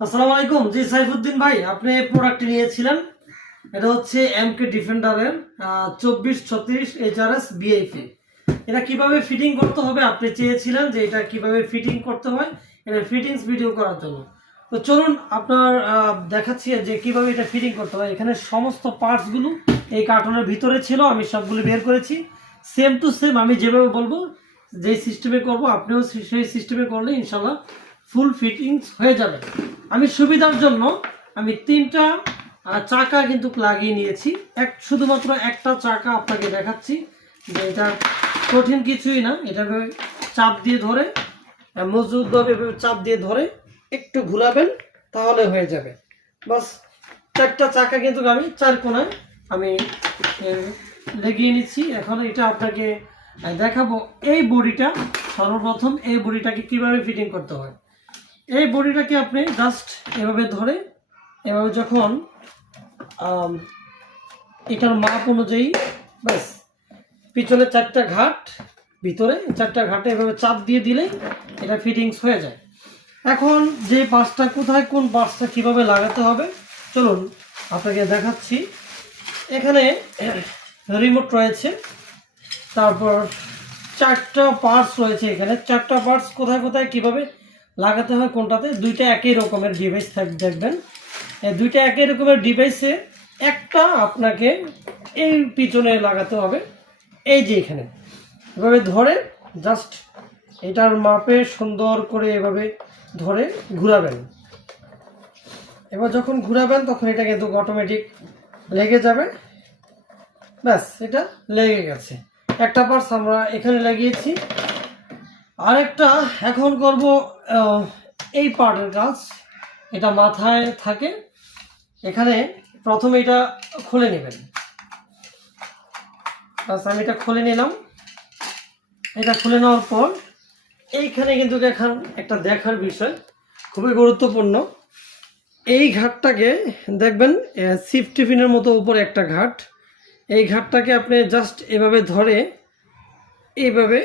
আসসালামু আলাইকুম। জি সাইফুদ্দিন ভাই, আপনি প্রোডাক্ট নিয়েছিলেন, এটা হচ্ছে এমকে ডিফেন্ডারের 2436 HRS বিআইপি। এটা কিভাবে ফিটিং করতে হবে আপনি চেয়েছিলেন যে এটা কিভাবে ফিটিং করতে হয়, এটা ফিটিংস ভিডিও করার জন্য। তো চলুন আপনার দেখাচ্ছি যে কিভাবে এটা ফিটিং করতে হয়। এখানে সমস্ত পার্টসগুলো এই কার্টনের ভিতরে ছিল, আমি সবগুলো বের করেছি। সেম টু সেম আমি যেভাবে বলবো, যে সিস্টেমে করব আপনিও সেই সিস্টেমে করলে ইনশাল্লাহ ফুল ফিটিংস হয়ে যাবে। আমি সুবিধার জন্য আমি তিনটা চাকা কিন্তু লাগিয়ে নিয়েছি। শুধুমাত্র একটা চাকা আপনাকে দেখাচ্ছি যে এটা কঠিন কিছুই না। এটাকে চাপ দিয়ে ধরে মজবুতভাবে চাপ দিয়ে ধরে একটু ঘোরাবেন, তাহলে হয়ে যাবে। বাস, চারটা চাকা কিন্তু আমি চার কোণায় আমি লাগিয়ে নিচ্ছি। এখন এটা আপনাকে দেখাবো। এই বডিটা সর্বপ্রথম এই বডিটাকে কিভাবে ফিটিং করতে হয়। এই বডিটাকে আপনি জাস্ট এভাবে ধরে এভাবে যখন এটার মাপ অনুযায়ী ব্যাস পিছনে চারটা ঘাট, ভিতরে চারটা ঘাটে এভাবে চাপ দিয়ে দিলেই এটা ফিটিংস হয়ে যায়। এখন যে পার্টসটা কোথায় কোন পার্টসটা কীভাবে লাগাতে হবে চলুন আপনাকে দেখাচ্ছি। এখানে রিমোট রয়েছে, তারপর চারটা পার্টস রয়েছে। এখানে চারটা পার্টস কোথায় কোথায় কিভাবে লাগাতে হয় কোনটাতে, দুইটা একই রকমের ডিভাইস দেখবেন। এই দুইটা একই রকমের ডিভাইসে একটা আপনাকে এই পিছনে লাগাতে হবে। এই যে এখানে এভাবে ধরে জাস্ট এটার মাপে সুন্দর করে এভাবে ধরে ঘুরাবেন। এবার যখন ঘুরাবেন তখন এটা কিন্তু অটোমেটিক লেগে যাবে। ব্যাস, এটা লেগে গেছে। একটা পার্টস আমরা এখানে লাগিয়েছি, আরেকটা এখন করব এই পার্টের কাজ। এটা মাথায় থাকে। এখানে প্রথমে এটা খুলে নেবেন। বাস, আমি এটা খুলে নিলাম। এটা খুলে নেওয়ার পর এইখানে কিন্তু একটা দেখার বিষয় খুবই গুরুত্বপূর্ণ। এই ঘাটটাকে দেখবেন সিফ টিফিনের মতো উপরে একটা ঘাট। এই ঘাটটাকে আপনি জাস্ট এভাবে ধরে এইভাবে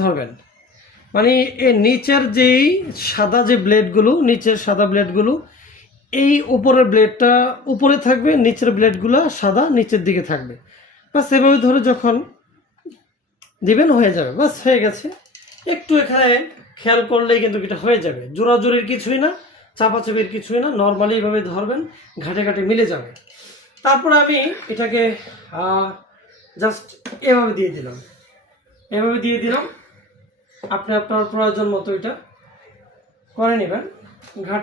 ধরবেন। মানে এর নিচের যেই সাদা যে ব্লেডগুলো, নিচের সাদা ব্লেডগুলো এই উপরের ব্লেডটা উপরে থাকবে, নিচের ব্লেডগুলো সাদা নিচের দিকে থাকবে। বাস এভাবে ধরে যখন দিবেন হয়ে যাবে। বাস, হয়ে গেছে। একটু এখানে খেয়াল করলেই কিন্তু এটা হয়ে যাবে। জোরাজোরির কিছুই না, চাপাচাপির কিছুই না, নর্মালি এইভাবে ধরবেন, ঘাটে ঘাটে মিলে যাবে। তারপরে আমি এটাকে জাস্ট এভাবে দিয়ে দিলাম, এভাবে দিয়ে দিলাম। আপনি আপনার প্রয়োজন মতো এটা করে নেবেন। ঘাট